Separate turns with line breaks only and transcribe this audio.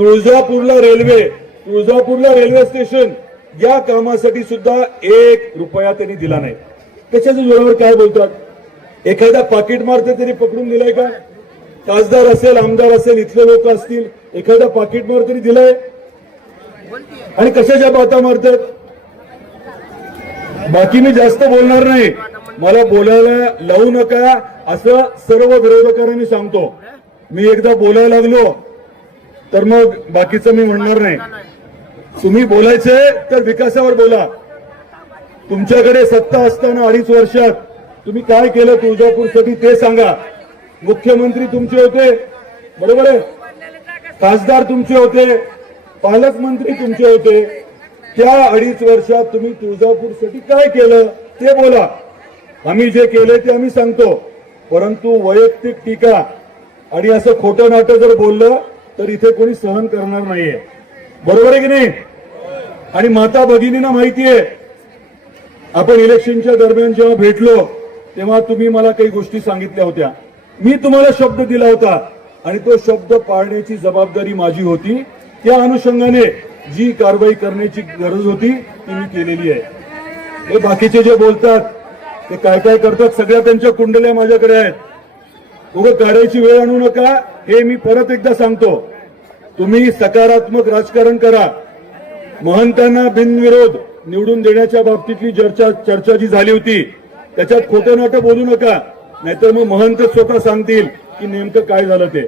तुळजापूरला रेल्वे तुळजापूरला railway station या कामासाठी सुद्धा एक रुपया त्यांनी दिला नाही. त्याच्याच जोरावर काय बोलतात? एखादा पाकिट मारते तरी पकडून दिलाय का? खासदार असेल आमदार असेल इथले लोक असतील एखादा पाकिट मार तरी दिलाय? आणि कशाच्या बाता मारतात? बाकी मी जास्त बोलणार नाही. मला बोलायला लावू नका असं सर्व विरोधकांनी सांगतो. मी एकदा बोलायला लागलो. तर मग बाकीचं मी म्हणणार नाही. तुम्ही बोलायचंय तर विकासावर बोला. तुमच्याकडे सत्ता असताना अडीच वर्षात तुम्ही काय केलं तुळजापूरसाठी ते सांगा. मुख्यमंत्री तुमचे होते. बरोबर आहे? खासदार तुमचे होते. पालकमंत्री तुमचे होते. त्या अडीच वर्षात तुम्ही तुळजापूरसाठी काय केलं ते बोला. आम्ही जे केले ते आम्ही सांगतो. परंतु वैयक्तिक टीका आणि असं खोटं नाटं जर बोललं तर इथे कोणी सहन करणार नाहीये. बरोबर आहे की नाही? आणि माता भगिनींना माहिती आहे आपण इलेक्शनच्या दरम्यान जेव्हा भेटलो तेव्हा तुम्ही मला काही गोष्टी सांगितल्या होत्या. मी तुम्हाला शब्द दिला होता आणि तो शब्द पाळण्याची जबाबदारी माझी होती. त्या अनुषंगाने जी कारवाई करण्याची गरज होती ती मी केलेली आहे. हे बाकीचे जे बोलतात ते काय काय करतात सगळ्या त्यांच्या कुंडल्या माझ्याकडे आहेत. उगं काढायची वेळ आणू नका हे मी परत एकदा सांगतो. तुम्ही सकारात्मक राजकारण करा. महंतांना बिनविरोध निवडून देण्याच्या बाबतीतली चर्चा चर्चा जी झाली होती त्याच्यात खोटं नाटं बोलू नका. नाहीतर मग महंत स्वतः सांगतील की नेमकं काय झालं ते.